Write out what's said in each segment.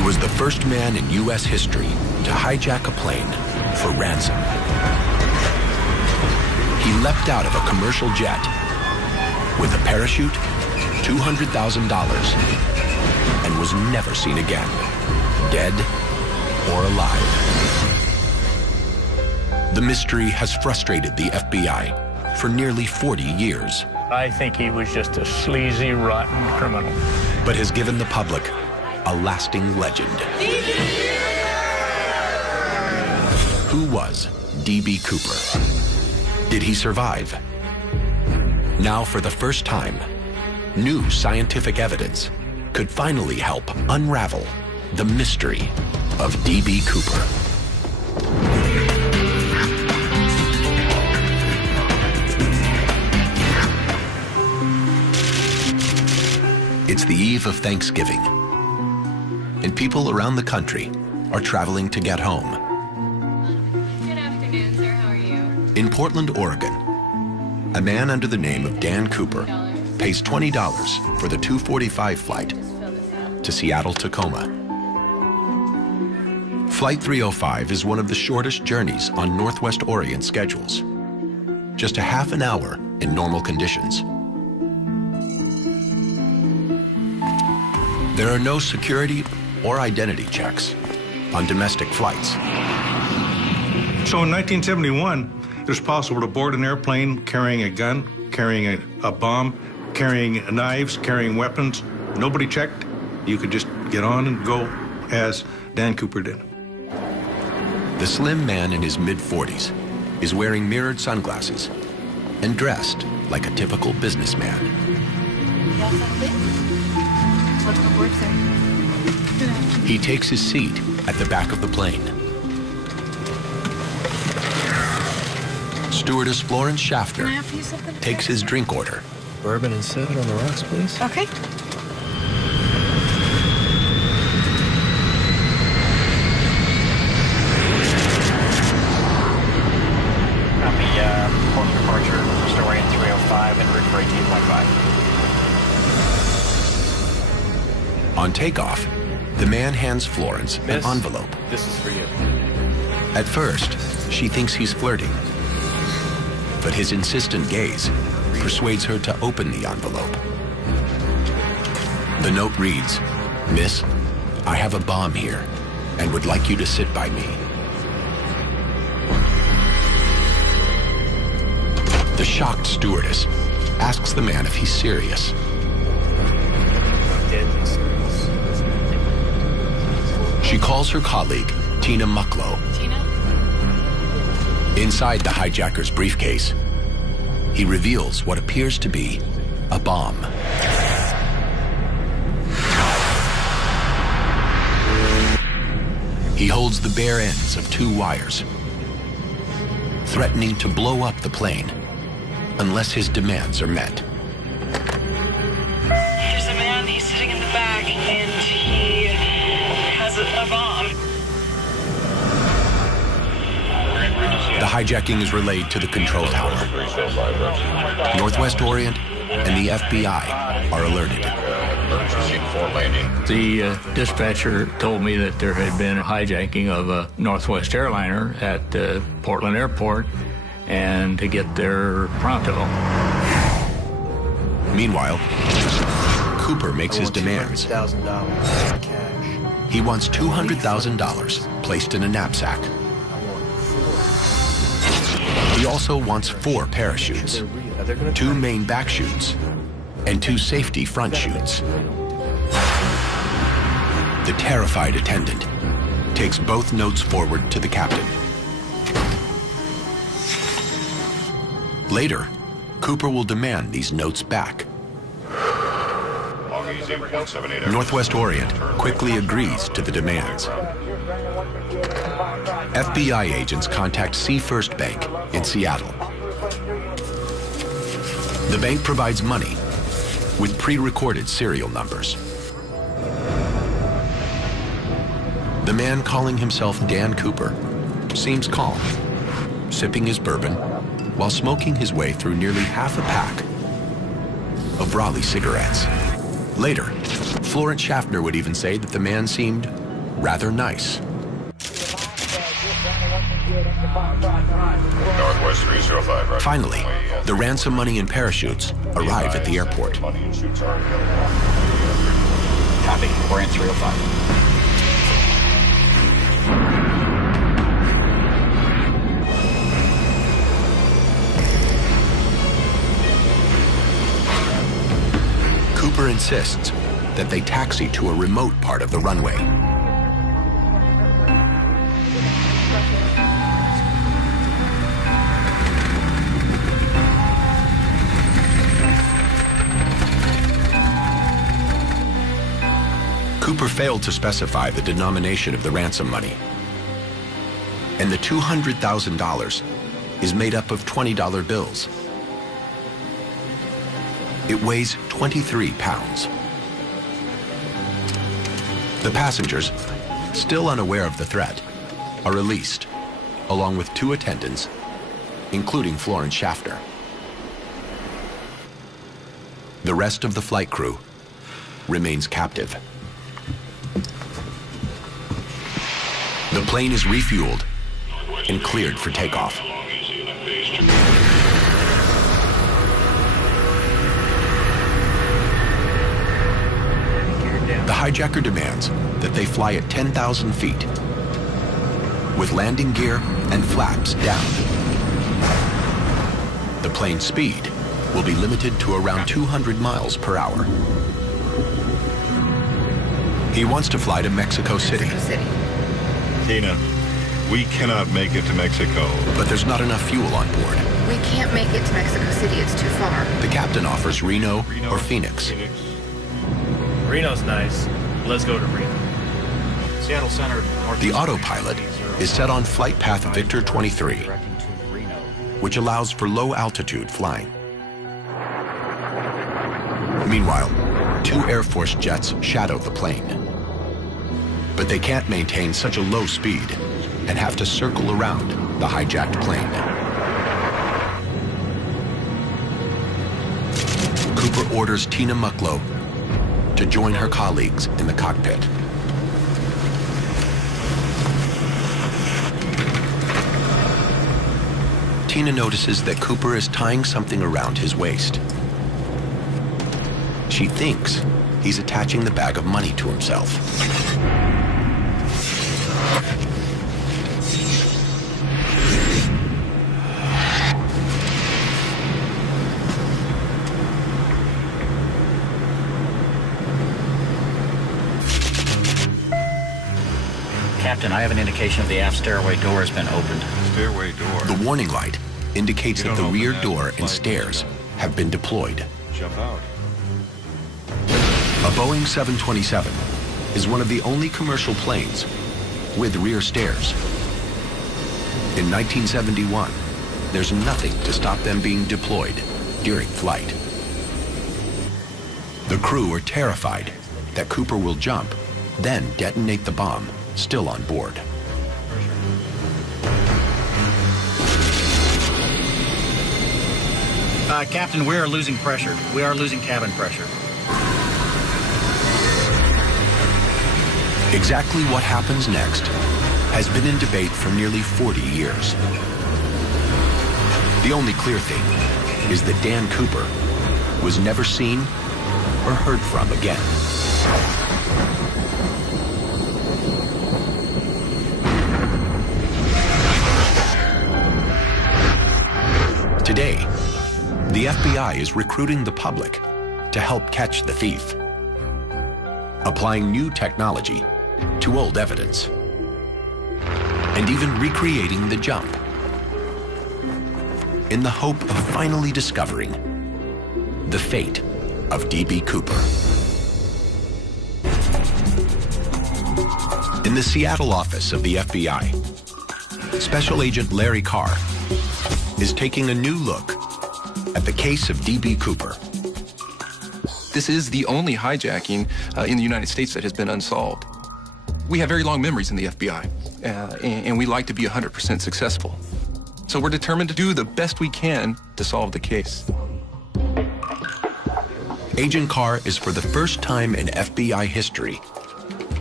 He was the first man in U.S. history to hijack a plane for ransom. He leapt out of a commercial jet with a parachute, $200,000, and was never seen again, dead or alive. The mystery has frustrated the FBI for nearly 40 years. I think he was just a sleazy, rotten criminal. But has given the public a lasting legend. Who was D.B. Cooper? Did he survive? Now, for the first time, new scientific evidence could finally help unravel the mystery of D.B. Cooper. It's the eve of Thanksgiving, and people around the country are traveling to get home. Good afternoon, sir. How are you? In Portland, Oregon, a man under the name of Dan Cooper pays $20 for the 2:45 flight to Seattle-Tacoma. Flight 305 is one of the shortest journeys on Northwest Orient schedules, just a half an hour in normal conditions. There are no security or identity checks on domestic flights. So in 1971, it was possible to board an airplane carrying a gun, carrying a bomb, carrying knives, carrying weapons. Nobody checked. You could just get on and go as Dan Cooper did. The slim man in his mid-40s is wearing mirrored sunglasses and dressed like a typical businessman. He takes his seat at the back of the plane. Stewardess Florence Schaffner takes his drink order. Bourbon and soda on the rocks, please. Okay. Portland departure, Northwest Orient 305 and route for 18.5. On takeoff, the man hands Florence an envelope. This is for you. At first, she thinks he's flirting, but his insistent gaze persuades her to open the envelope. The note reads, "Miss, I have a bomb here and would like you to sit by me." The shocked stewardess asks the man if he's serious. She calls her colleague, Tina Mucklow. Tina? Inside the hijacker's briefcase, he reveals what appears to be a bomb. He holds the bare ends of two wires, threatening to blow up the plane unless his demands are met. There's a man, he's sitting in the back, and he has a bomb. The hijacking is relayed to the control tower. Northwest Orient and the FBI are alerted. The dispatcher told me that there had been a hijacking of a Northwest airliner at Portland Airport and to get there pronto. Meanwhile, Cooper makes his demands. $1,000 cash. He wants $200,000 placed in a knapsack. He also wants 4 parachutes, 2 main back chutes, and 2 safety front chutes. The terrified attendant takes both notes forward to the captain. Later, Cooper will demand these notes back. Northwest Orient quickly agrees to the demands. FBI agents contact Sea First Bank in Seattle. The bank provides money with pre-recorded serial numbers. The man calling himself Dan Cooper seems calm, sipping his bourbon while smoking his way through nearly half a pack of Raleigh cigarettes. Later, Florence Schaffner would even say that the man seemed rather nice. Northwest 305, right. Finally, the ransom money and parachutes arrive at the airport. Money and shoots are Copy. We're in 305. Cooper insists that they taxi to a remote part of the runway. Cooper failed to specify the denomination of the ransom money, and the $200,000 is made up of $20 bills. It weighs 23 pounds. The passengers, still unaware of the threat, are released, along with 2 attendants, including Florence Shafter. The rest of the flight crew remains captive. The plane is refueled and cleared for takeoff. The hijacker demands that they fly at 10,000 feet with landing gear and flaps down. The plane's speed will be limited to around 200 miles per hour. He wants to fly to Mexico City. Tina, we cannot make it to Mexico. But there's not enough fuel on board. We can't make it to Mexico City. It's too far. The captain offers Reno or Phoenix. Reno's nice. Let's go to Reno. Seattle Center. The autopilot is set on flight path Victor 23, which allows for low altitude flying. Meanwhile, 2 Air Force jets shadow the plane. But they can't maintain such a low speed and have to circle around the hijacked plane. Cooper orders Tina Mucklow to join her colleagues in the cockpit. Tina notices that Cooper is tying something around his waist. She thinks he's attaching the bag of money to himself. Captain, I have an indication of the aft stairway door has been opened. Stairway door. The warning light indicates that the rear door and stairs have been deployed. Jump out. A Boeing 727 is one of the only commercial planes with rear stairs. In 1971, there's nothing to stop them being deployed during flight. The crew are terrified that Cooper will jump, then detonate the bomb still on board. Captain, we are losing pressure. We are losing cabin pressure. Exactly what happens next has been in debate for nearly 40 years. The only clear thing is that Dan Cooper was never seen or heard from again. Today, the FBI is recruiting the public to help catch the thief, applying new technology to old evidence, and even recreating the jump in the hope of finally discovering the fate of D.B. Cooper. In the Seattle office of the FBI, Special Agent Larry Carr is taking a new look at the case of D.B. Cooper. This is the only hijacking in the United States that has been unsolved. We have very long memories in the FBI, and we like to be 100% successful. So we're determined to do the best we can to solve the case. Agent Carr is for the first time in FBI history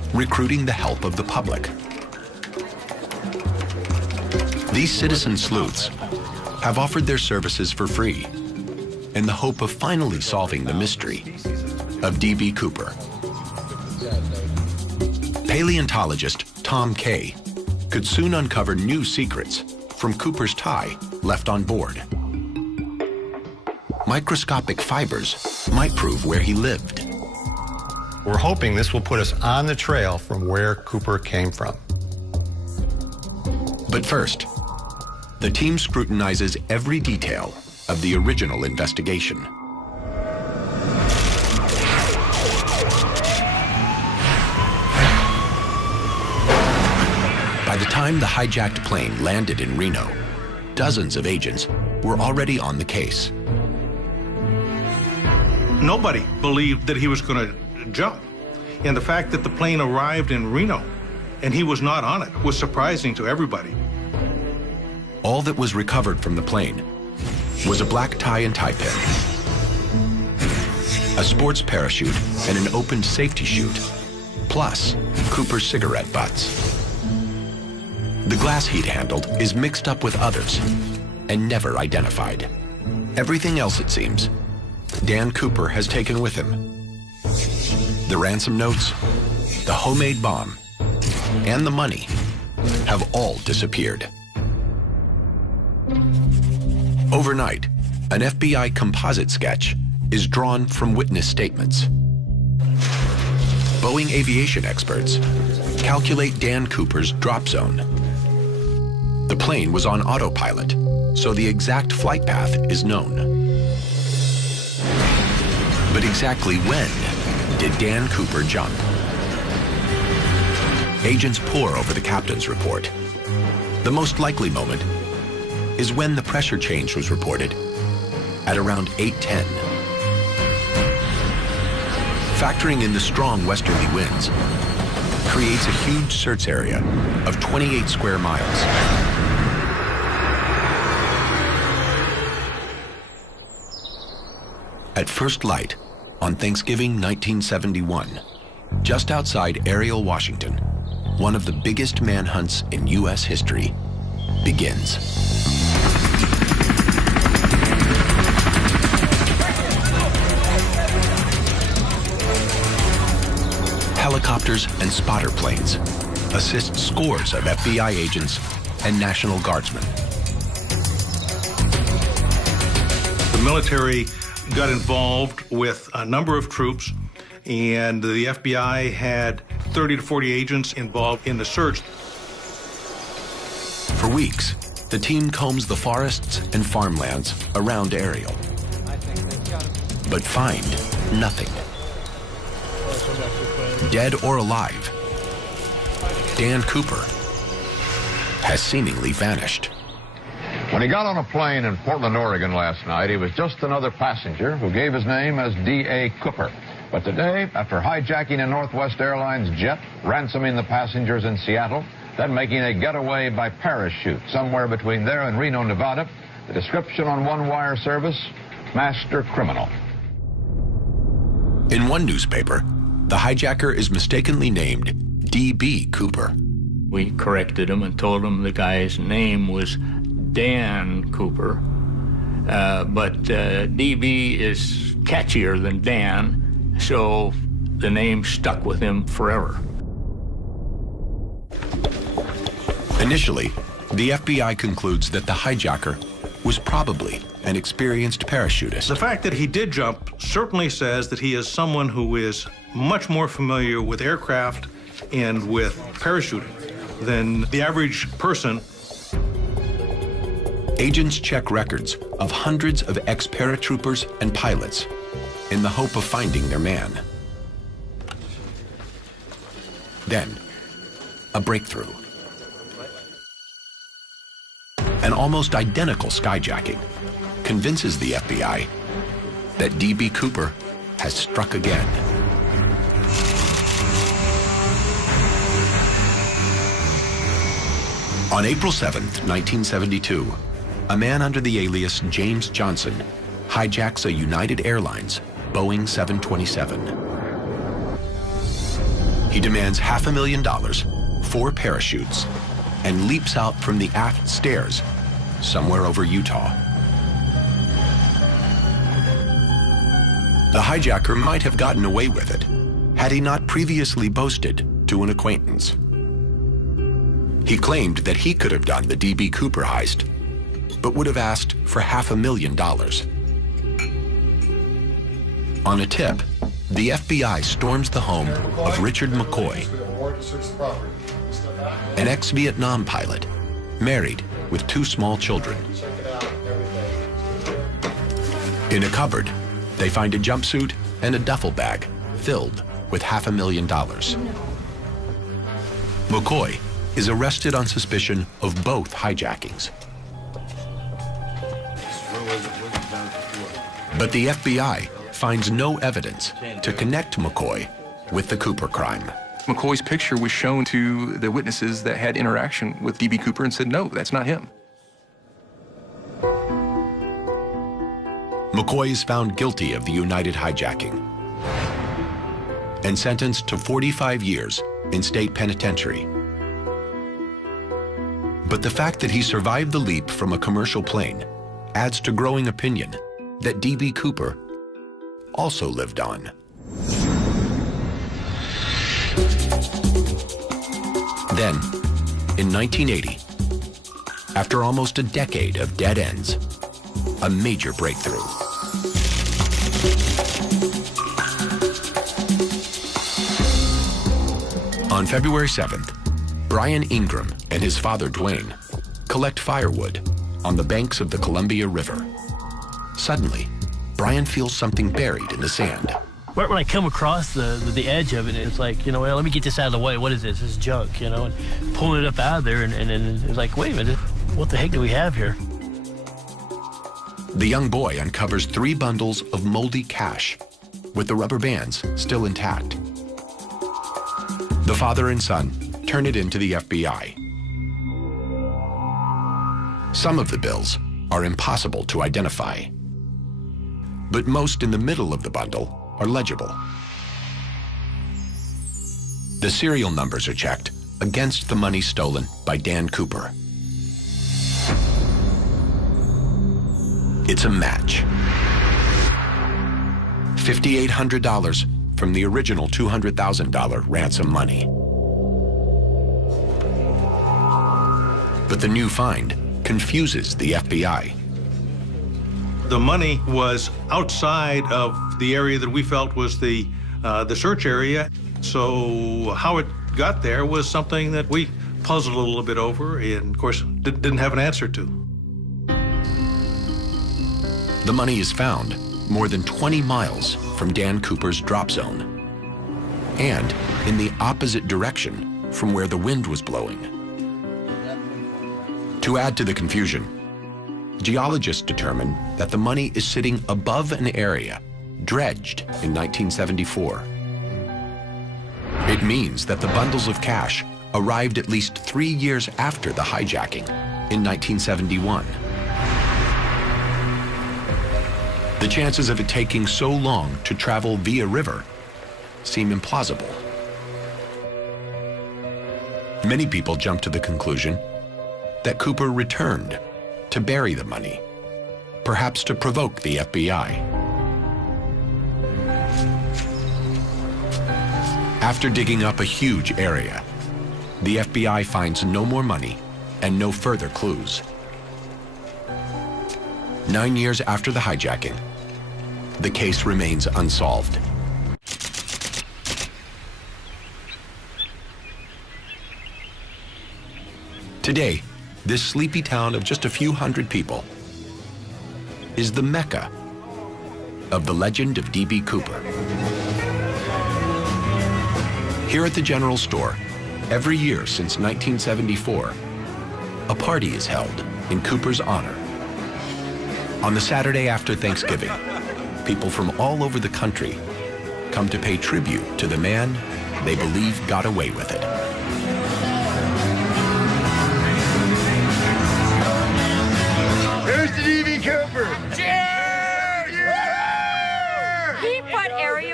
recruiting the help of the public. These citizen sleuths have offered their services for free in the hope of finally solving the mystery of D.B. Cooper. Paleontologist Tom Kay could soon uncover new secrets from Cooper's tie left on board. Microscopic fibers might prove where he lived. We're hoping this will put us on the trail from where Cooper came from. But first, the team scrutinizes every detail of the original investigation. By the time the hijacked plane landed in Reno, dozens of agents were already on the case. Nobody believed that he was going to jump. And the fact that the plane arrived in Reno and he was not on it was surprising to everybody. All that was recovered from the plane was a black tie and tie pin, a sports parachute, and an opened safety chute, plus Cooper's cigarette butts. The glass he'd handled is mixed up with others and never identified. Everything else, it seems, Dan Cooper has taken with him. The ransom notes, the homemade bomb, and the money have all disappeared. Overnight, an FBI composite sketch is drawn from witness statements. Boeing aviation experts calculate Dan Cooper's drop zone. The plane was on autopilot, so the exact flight path is known. But exactly when did Dan Cooper jump? Agents pore over the captain's report. The most likely moment is when the pressure change was reported at around 8:10. Factoring in the strong westerly winds creates a huge search area of 28 square miles. At first light on Thanksgiving 1971, just outside Ariel, Washington, one of the biggest manhunts in U.S. history begins. Helicopters and spotter planes assist scores of FBI agents and National Guardsmen. The military got involved with a number of troops, and the FBI had 30 to 40 agents involved in the search. For weeks, the team combs the forests and farmlands around Ariel, but find nothing. Dead or alive, Dan Cooper has seemingly vanished. When he got on a plane in Portland, Oregon last night, he was just another passenger who gave his name as D.A. Cooper. But today, after hijacking a Northwest Airlines jet, ransoming the passengers in Seattle, then making a getaway by parachute somewhere between there and Reno, Nevada, the description on one wire service, master criminal. In one newspaper, the hijacker is mistakenly named D.B. Cooper. We corrected him and told him the guy's name was Dan Cooper, but D.B. is catchier than Dan, so the name stuck with him forever. Initially, the FBI concludes that the hijacker was probably an experienced parachutist. The fact that he did jump certainly says that he is someone who is much more familiar with aircraft and with parachuting than the average person. Agents check records of hundreds of ex-paratroopers and pilots in the hope of finding their man. Then, a breakthrough. An almost identical skyjacking convinces the FBI that D.B. Cooper has struck again. On April 7th, 1972, a man under the alias James Johnson hijacks a United Airlines Boeing 727. He demands $500,000, 4 parachutes, and leaps out from the aft stairs somewhere over Utah. The hijacker might have gotten away with it had he not previously boasted to an acquaintance. He claimed that he could have done the D.B. Cooper heist, but would have asked for $500,000. On a tip, the FBI storms the home of Richard McCoy, an ex-Vietnam pilot, married with 2 small children. In a cupboard, they find a jumpsuit and a duffel bag filled with $500,000. McCoy is arrested on suspicion of both hijackings. But the FBI finds no evidence to connect McCoy with the Cooper crime. McCoy's picture was shown to the witnesses that had interaction with D.B. Cooper and said, no, that's not him. McCoy is found guilty of the United hijacking and sentenced to 45 years in state penitentiary. But the fact that he survived the leap from a commercial plane adds to growing opinion that D.B. Cooper also lived on. Then, in 1980, after almost a decade of dead ends, a major breakthrough. On February 7th, Brian Ingram and his father Dwayne collect firewood on the banks of the Columbia River. Suddenly, Brian feels something buried in the sand. Right when I come across the edge of it, it's like, you know, well, let me get this out of the way. What is this? This is junk, you know, and pulling it up out of there, and it's like, wait a minute, what the heck do we have here? The young boy uncovers 3 bundles of moldy cash with the rubber bands still intact. The father and son turn it in to the FBI. Some of the bills are impossible to identify, but most in the middle of the bundle are legible. The serial numbers are checked against the money stolen by Dan Cooper. It's a match. $5,800 from the original $200,000 ransom money. But the new find confuses the FBI. The money was outside of the area that we felt was the search area. So how it got there was something that we puzzled a little bit over and, of course, didn't have an answer to. The money is found more than 20 miles from Dan Cooper's drop zone and in the opposite direction from where the wind was blowing. To add to the confusion, geologists determined that the money is sitting above an area dredged in 1974. It means that the bundles of cash arrived at least 3 years after the hijacking in 1971. The chances of it taking so long to travel via river seem implausible. Many people jump to the conclusion that Cooper returned to bury the money, perhaps to provoke the FBI. After digging up a huge area, the FBI finds no more money and no further clues. 9 years after the hijacking, the case remains unsolved. Today, this sleepy town of just a few hundred people is the Mecca of the legend of D.B. Cooper. Here at the General Store, every year since 1974, a party is held in Cooper's honor. On the Saturday after Thanksgiving, people from all over the country come to pay tribute to the man they believe got away with it. Here's the D.B. Cooper. Cheers! Yeah! He put Area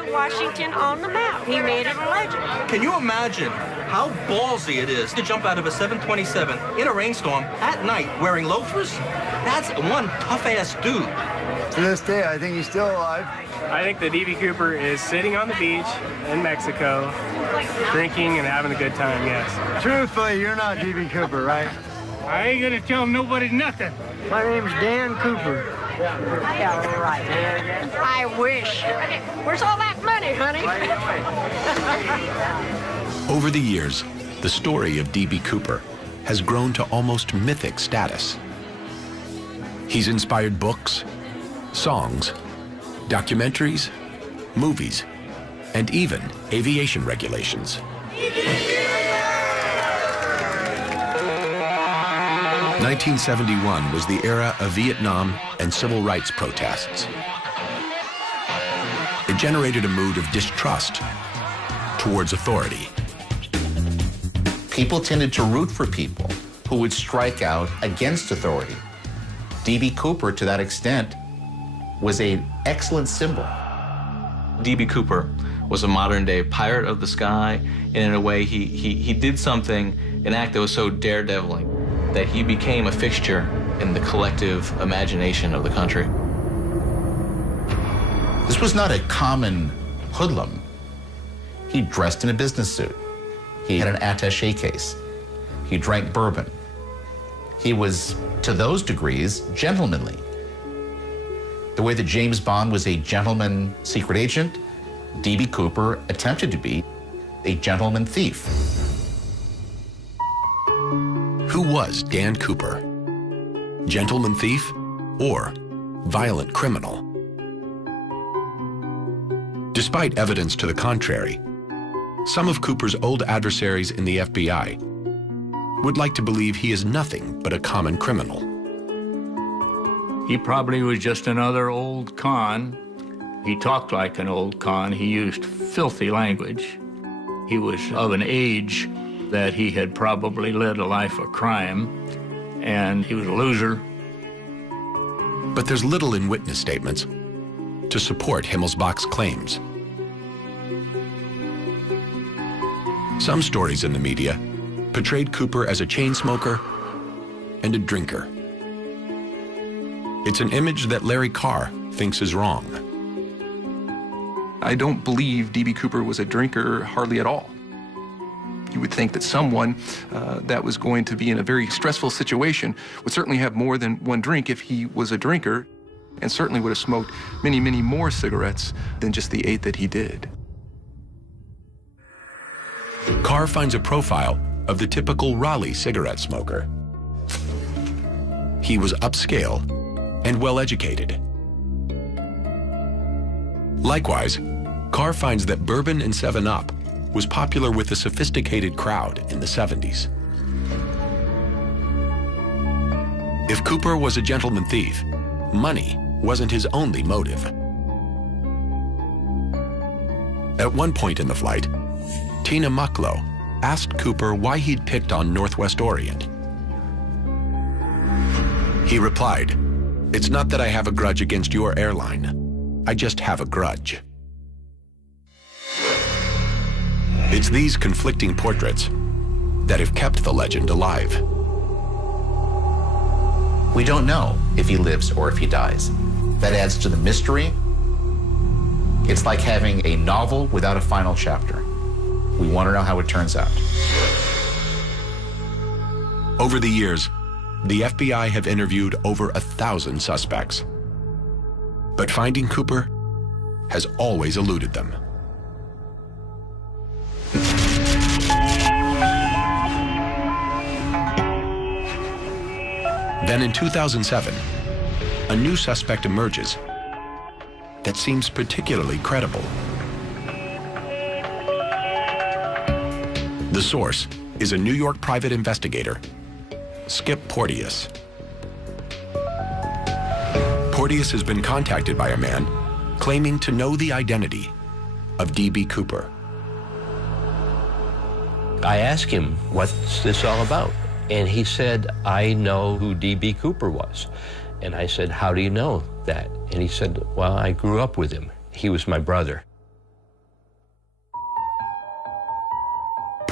put Washington on the map. He made it a legend. Can you imagine how ballsy it is to jump out of a 727 in a rainstorm at night wearing loafers? That's one tough-ass dude. To this day, I think he's still alive. I think that D.B. Cooper is sitting on the beach in Mexico, drinking and having a good time, yes. Truthfully, you're not D.B. Cooper, right? I ain't gonna tell nobody nothing. My name's Dan Cooper. Yeah, right. I wish. Where's all that money, honey? Over the years, the story of D.B. Cooper has grown to almost mythic status. He's inspired books, songs, documentaries, movies, and even aviation regulations. 1971 was the era of Vietnam and civil rights protests. It generated a mood of distrust towards authority. People tended to root for people who would strike out against authority. D.B. Cooper, to that extent, was an excellent symbol. D.B. Cooper was a modern-day pirate of the sky, and in a way, he did something, an act that was so daredeviling, that he became a fixture in the collective imagination of the country. This was not a common hoodlum. He dressed in a business suit. He had an attaché case. He drank bourbon. He was, to those degrees, gentlemanly. The way that James Bond was a gentleman secret agent, D.B. Cooper attempted to be a gentleman thief. Who was Dan Cooper? Gentleman thief or violent criminal? Despite evidence to the contrary, some of Cooper's old adversaries in the FBI would like to believe he is nothing but a common criminal. He probably was just another old con. He talked like an old con. He used filthy language. He was of an age that he had probably led a life of crime, and he was a loser. But there's little in witness statements to support Himmelsbach's claims. Some stories in the media portrayed Cooper as a chain smoker and a drinker. It's an image that Larry Carr thinks is wrong. I don't believe D.B. Cooper was a drinker hardly at all. You would think that someone that was going to be in a very stressful situation would certainly have more than one drink if he was a drinker, and certainly would have smoked many, many more cigarettes than just the 8 that he did. Carr finds a profile of the typical Raleigh cigarette smoker. He was upscale and well-educated. Likewise, Carr finds that bourbon and 7-Up was popular with a sophisticated crowd in the 70s. If Cooper was a gentleman thief, money wasn't his only motive. At one point in the flight, Tina Mucklow asked Cooper why he'd picked on Northwest Orient. He replied, "It's not that I have a grudge against your airline. I just have a grudge." It's these conflicting portraits that have kept the legend alive. We don't know if he lives or if he dies. That adds to the mystery. It's like having a novel without a final chapter. We want to know how it turns out. Over the years, the FBI have interviewed over 1,000 suspects. But finding Cooper has always eluded them. Then in 2007, a new suspect emerges that seems particularly credible. The source is a New York private investigator, Skip Porteous. Porteous has been contacted by a man claiming to know the identity of D.B. Cooper. I asked him, what's this all about? And he said, I know who D.B. Cooper was. And I said, how do you know that? And he said, well, I grew up with him. He was my brother.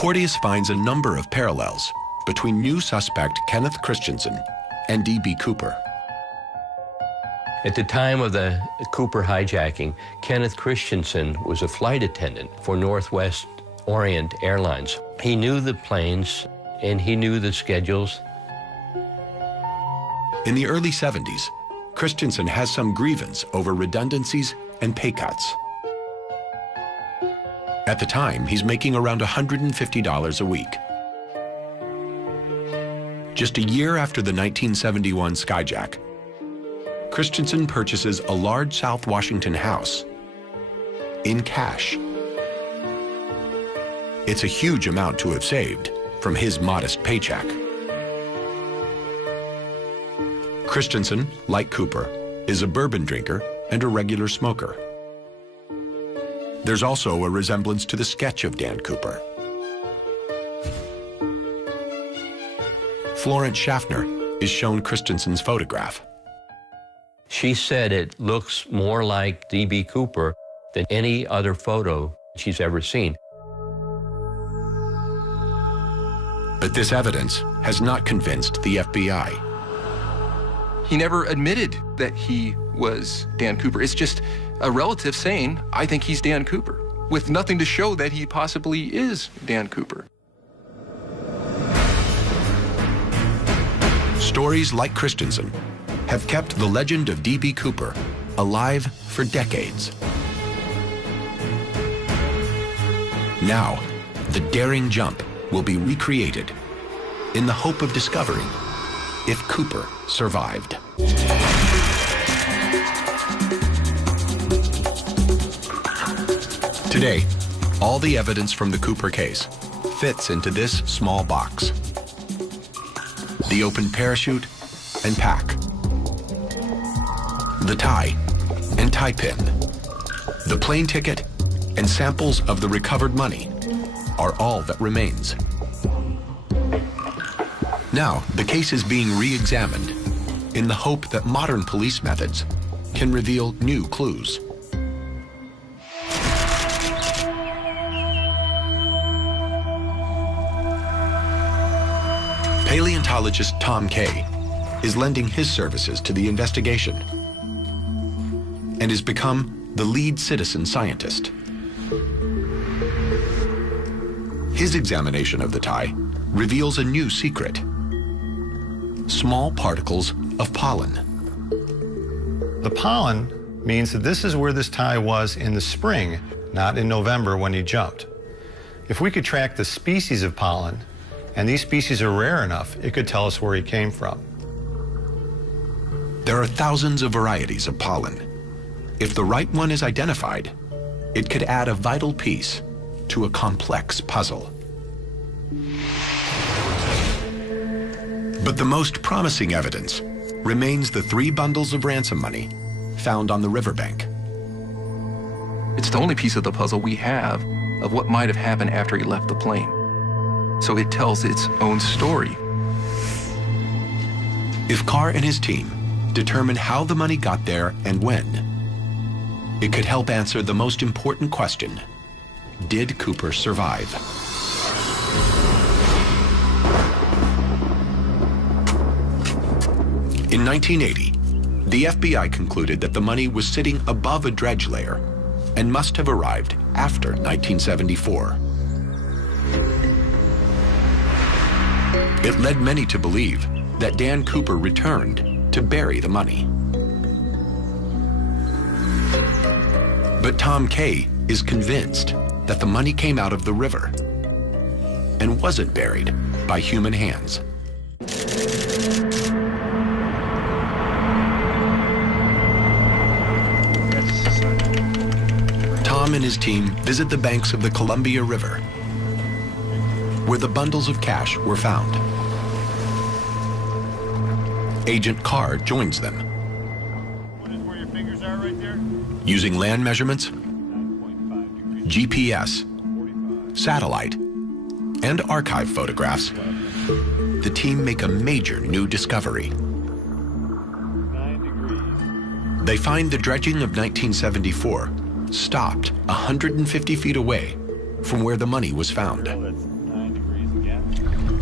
Porteous finds a number of parallels between new suspect Kenneth Christensen and D.B. Cooper. At the time of the Cooper hijacking, Kenneth Christensen was a flight attendant for Northwest Orient Airlines. He knew the planes and he knew the schedules. In the early 70s, Christensen has some grievance over redundancies and pay cuts. At the time, he's making around $150 a week. Just a year after the 1971 skyjack, Christensen purchases a large South Washington house in cash. It's a huge amount to have saved from his modest paycheck. Christensen, like Cooper, is a bourbon drinker and a regular smoker. There's also a resemblance to the sketch of Dan Cooper. Florence Schaffner is shown Christensen's photograph. She said it looks more like D.B. Cooper than any other photo she's ever seen. But this evidence has not convinced the FBI. He never admitted that he was Dan Cooper. It's just a relative saying, I think he's Dan Cooper, with nothing to show that he possibly is Dan Cooper. Stories like Christensen have kept the legend of D.B. Cooper alive for decades. Now, the daring jump will be recreated in the hope of discovering if Cooper survived. Today, all the evidence from the Cooper case fits into this small box. The open parachute and pack. The tie and tie pin. The plane ticket and samples of the recovered money are all that remains. Now, the case is being re-examined in the hope that modern police methods can reveal new clues. Paleontologist Tom Kay is lending his services to the investigation and has become the lead citizen scientist. His examination of the tie reveals a new secret: small particles of pollen. The pollen means that this is where this tie was in the spring, not in November when he jumped. If we could track the species of pollen, and these species are rare enough, it could tell us where he came from. There are thousands of varieties of pollen. If the right one is identified, it could add a vital piece to a complex puzzle. But the most promising evidence remains the 3 bundles of ransom money found on the riverbank. It's the only piece of the puzzle we have of what might have happened after he left the plane. So it tells its own story. If Carr and his team determine how the money got there and when, it could help answer the most important question: did Cooper survive? In 1980, the FBI concluded that the money was sitting above a dredge layer and must have arrived after 1974. It led many to believe that Dan Cooper returned to bury the money. But Tom Kay is convinced that the money came out of the river and wasn't buried by human hands. Tom and his team visit the banks of the Columbia River, where the bundles of cash were found. Agent Carr joins them. Where your fingers are right there? Using land measurements, GPS, satellite, and archive photographs, the team make a major new discovery. They find the dredging of 1974 stopped 150 feet away from where the money was found.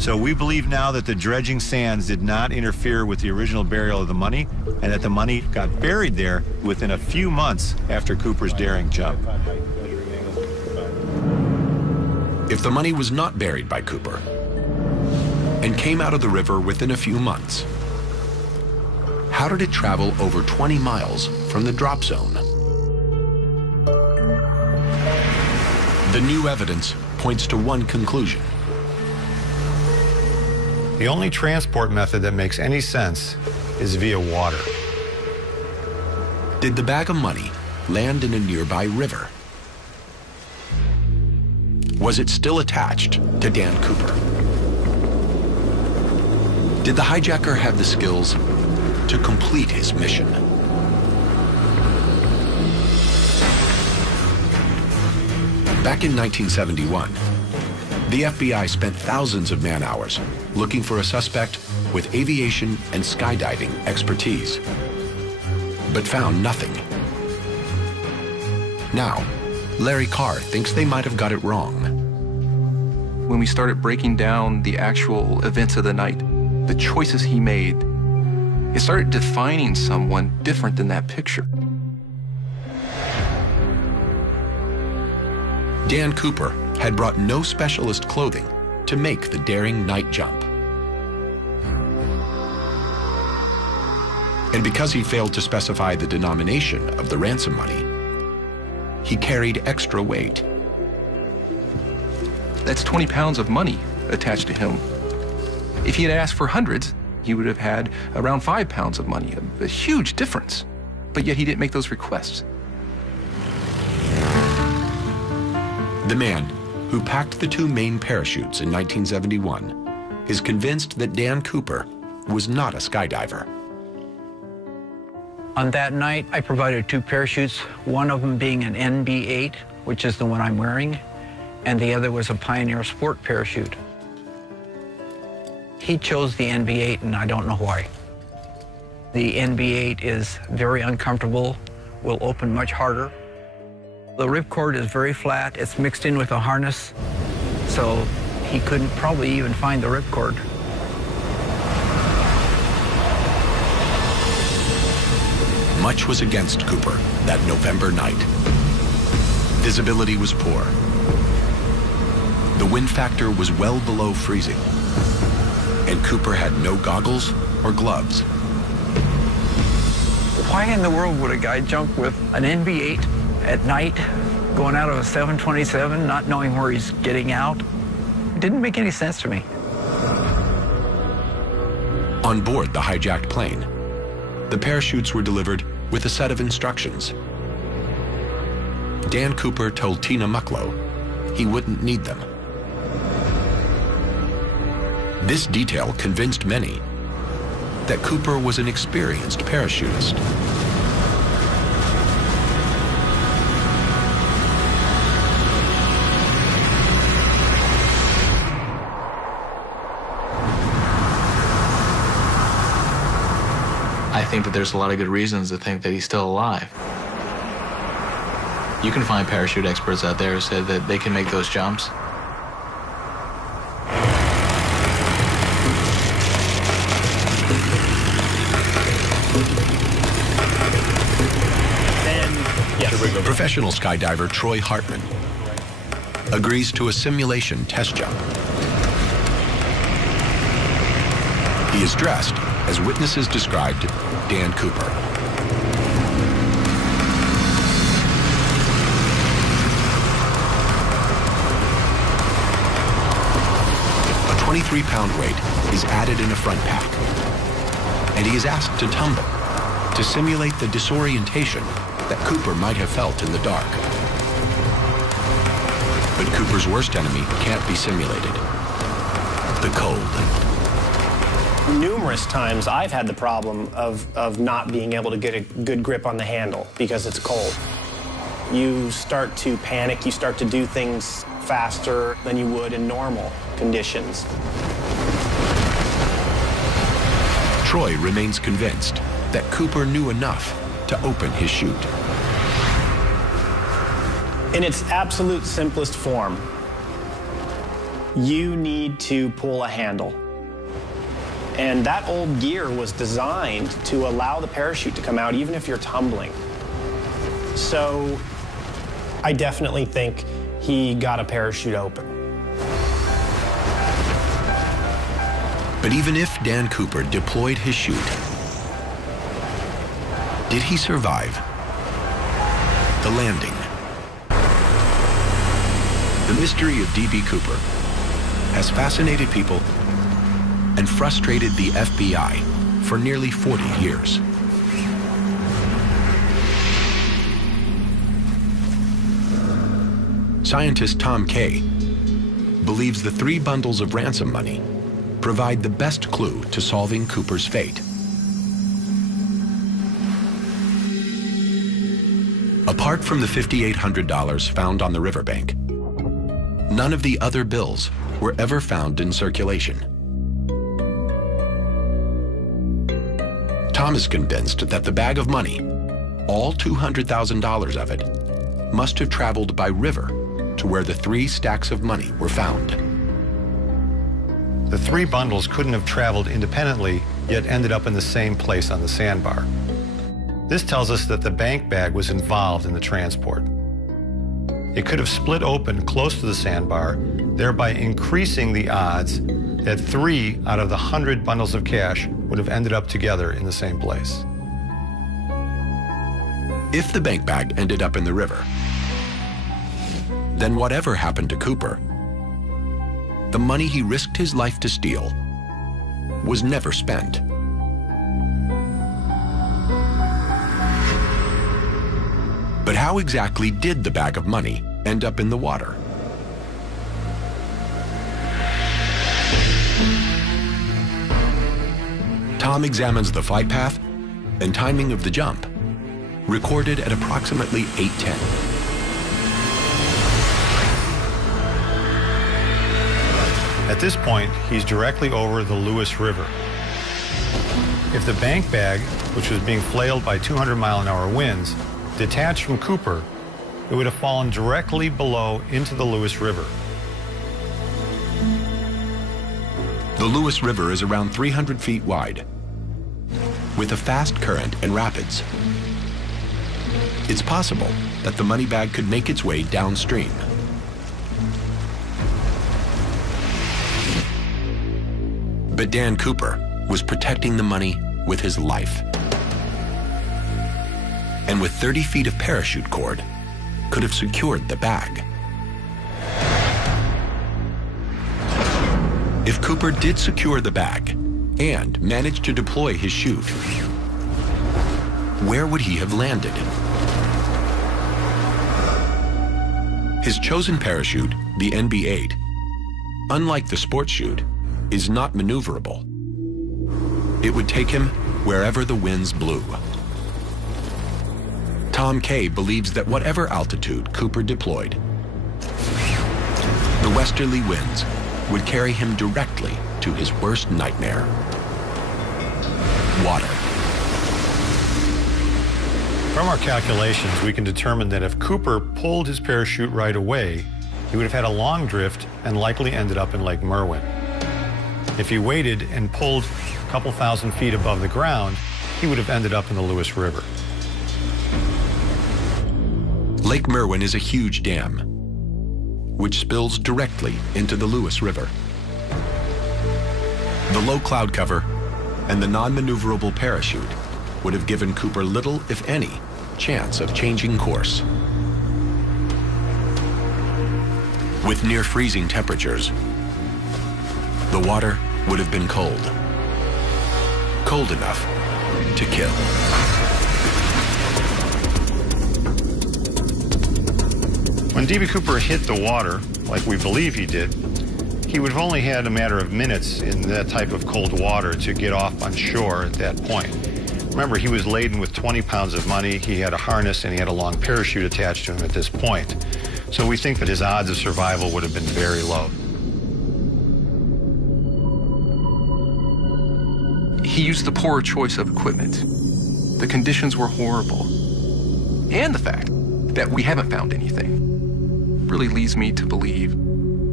So we believe now that the dredging sands did not interfere with the original burial of the money, and that the money got buried there within a few months after Cooper's daring jump. If the money was not buried by Cooper and came out of the river within a few months, how did it travel over 20 miles from the drop zone? The new evidence points to one conclusion. The only transport method that makes any sense is via water. Did the bag of money land in a nearby river? Was it still attached to Dan Cooper? Did the hijacker have the skills to complete his mission? Back in 1971, the FBI spent thousands of man-hours looking for a suspect with aviation and skydiving expertise, but found nothing. Now, Larry Carr thinks they might have got it wrong. When we started breaking down the actual events of the night, the choices he made, it started defining someone different than that picture. Dan Cooper had brought no specialist clothing to make the daring night jump. And because he failed to specify the denomination of the ransom money, he carried extra weight. That's 20 pounds of money attached to him. If he had asked for hundreds, he would have had around 5 pounds of money, a huge difference. But yet he didn't make those requests. The man who packed the two main parachutes in 1971 is convinced that Dan Cooper was not a skydiver. On that night, I provided two parachutes, one of them being an NB-8, which is the one I'm wearing, and the other was a Pioneer Sport parachute. He chose the NB-8, and I don't know why. The NB-8 is very uncomfortable, will open much harder. The ripcord is very flat. It's mixed in with a harness, so he couldn't probably even find the ripcord. Much was against Cooper that November night. Visibility was poor. The wind factor was well below freezing, and Cooper had no goggles or gloves. Why in the world would a guy jump with an NB-8 at night, going out of a 727, not knowing where he's getting out? It didn't make any sense to me. On board the hijacked plane, the parachutes were delivered with a set of instructions. Dan Cooper told Tina Mucklow he wouldn't need them. This detail convinced many that Cooper was an experienced parachutist. I think that there's a lot of good reasons to think that he's still alive. You can find parachute experts out there who said that they can make those jumps. Professional skydiver Troy Hartman agrees to a simulation test jump. He is dressed as witnesses described Dan Cooper. A 23-pound weight is added in a front pack, and he is asked to tumble to simulate the disorientation that Cooper might have felt in the dark. But Cooper's worst enemy can't be simulated: the cold. Numerous times I've had the problem of not being able to get a good grip on the handle because it's cold. You start to panic, you start to do things faster than you would in normal conditions. Troy remains convinced that Cooper knew enough to open his chute. In its absolute simplest form, you need to pull a handle. And that old gear was designed to allow the parachute to come out even if you're tumbling. So I definitely think he got a parachute open. But even if Dan Cooper deployed his chute, did he survive the landing? The mystery of D.B. Cooper has fascinated people and frustrated the FBI for nearly 40 years. Scientist Tom Kay believes the 3 bundles of ransom money provide the best clue to solving Cooper's fate. Apart from the $5,800 found on the riverbank, none of the other bills were ever found in circulation. Tom is convinced that the bag of money, all $200,000 of it, must have traveled by river to where the 3 stacks of money were found. The 3 bundles couldn't have traveled independently, yet ended up in the same place on the sandbar. This tells us that the bank bag was involved in the transport. It could have split open close to the sandbar, thereby increasing the odds that 3 out of the 100 bundles of cash would have ended up together in the same place. If the bank bag ended up in the river, then whatever happened to Cooper, the money he risked his life to steal was never spent. But how exactly did the bag of money end up in the water? Tom examines the flight path and timing of the jump, recorded at approximately 8:10. At this point, he's directly over the Lewis River. If the bank bag, which was being flailed by 200-mile-an-hour winds, detached from Cooper, it would have fallen directly below into the Lewis River. The Lewis River is around 300 feet wide, with a fast current and rapids. It's possible that the money bag could make its way downstream. But Dan Cooper was protecting the money with his life. And with 30 feet of parachute cord, could have secured the bag. If Cooper did secure the bag and managed to deploy his chute, where would he have landed? His chosen parachute, the NB-8, unlike the sports chute, is not maneuverable. It would take him wherever the winds blew. Tom Kay believes that whatever altitude Cooper deployed, the westerly winds would carry him directly to his worst nightmare: water. From our calculations, we can determine that if Cooper pulled his parachute right away, he would have had a long drift and likely ended up in Lake Merwin. If he waited and pulled a couple thousand feet above the ground, he would have ended up in the Lewis River. Lake Merwin is a huge dam, which spills directly into the Lewis River. The low cloud cover and the non-maneuverable parachute would have given Cooper little, if any, chance of changing course. With near freezing temperatures, the water would have been cold. Cold enough to kill. When D.B. Cooper hit the water, like we believe he did, he would have only had a matter of minutes in that type of cold water to get off on shore at that point. Remember, he was laden with 20 pounds of money, he had a harness, and he had a long parachute attached to him at this point. So we think that his odds of survival would have been very low. He used the poorer choice of equipment. The conditions were horrible. And the fact that we haven't found anything really leads me to believe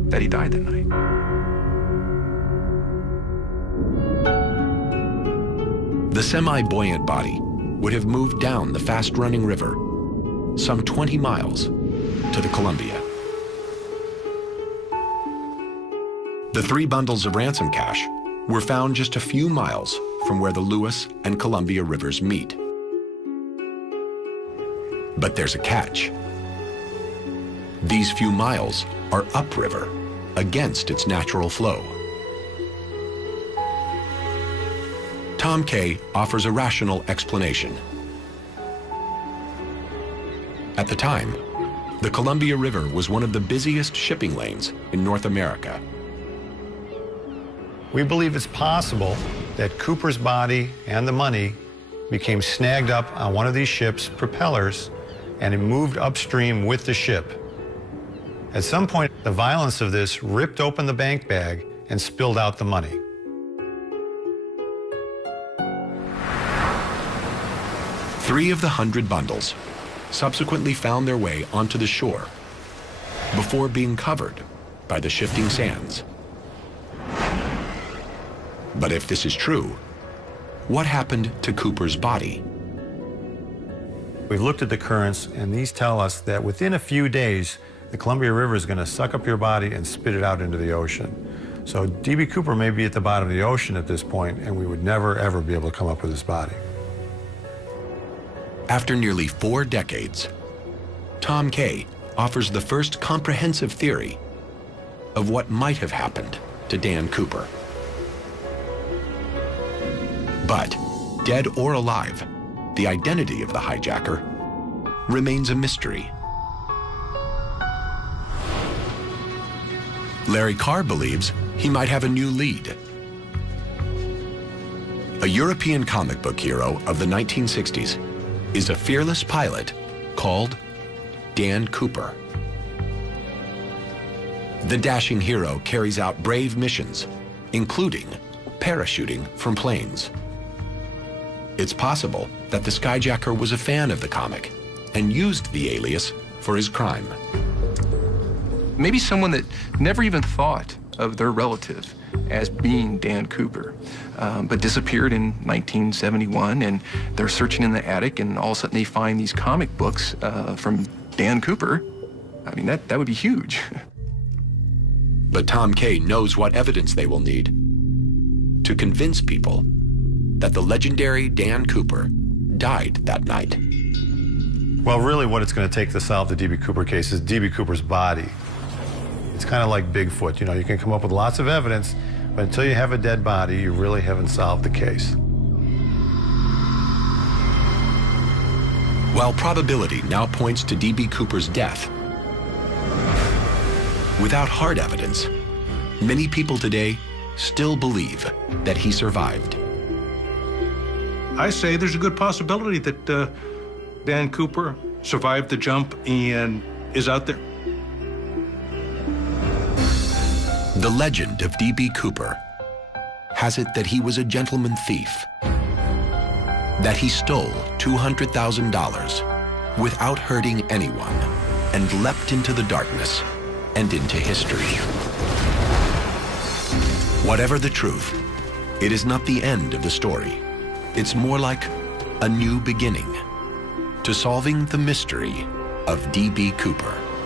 that he died that night. The semi-buoyant body would have moved down the fast-running river some 20 miles to the Columbia. The 3 bundles of ransom cash were found just a few miles from where the Lewis and Columbia rivers meet. But there's a catch. These few miles are upriver, against its natural flow. Tom Kay offers a rational explanation. At the time, the Columbia River was one of the busiest shipping lanes in North America. We believe it's possible that Cooper's body and the money became snagged up on one of these ships' propellers and it moved upstream with the ship. At some point, the violence of this ripped open the bank bag and spilled out the money. Three of the 100 bundles subsequently found their way onto the shore before being covered by the shifting sands. But if this is true, what happened to Cooper's body? We've looked at the currents, and these tell us that within a few days, the Columbia River is going to suck up your body and spit it out into the ocean. So D.B. Cooper may be at the bottom of the ocean at this point, and we would never, ever be able to come up with his body. After nearly 4 decades, Tom Kay offers the first comprehensive theory of what might have happened to Dan Cooper. But, dead or alive, the identity of the hijacker remains a mystery. Larry Carr believes he might have a new lead. A European comic book hero of the 1960s is a fearless pilot called Dan Cooper. The dashing hero carries out brave missions, including parachuting from planes. It's possible that the skyjacker was a fan of the comic and used the alias for his crime. Maybe someone that never even thought of their relative as being Dan Cooper, but disappeared in 1971, and they're searching in the attic, and all of a sudden they find these comic books from Dan Cooper. I mean, that would be huge. But Tom Kay knows what evidence they will need to convince people that the legendary Dan Cooper died that night. Well, really what it's going to take to solve the D.B. Cooper case is D.B. Cooper's body. It's kind of like Bigfoot. You know, you can come up with lots of evidence, but until you have a dead body, you really haven't solved the case. While probability now points to D.B. Cooper's death, without hard evidence, many people today still believe that he survived. I say there's a good possibility that Dan Cooper survived the jump and is out there. The legend of D.B. Cooper has it that he was a gentleman thief, that he stole $200,000 without hurting anyone and leapt into the darkness and into history. Whatever the truth, it is not the end of the story. It's more like a new beginning to solving the mystery of D.B. Cooper.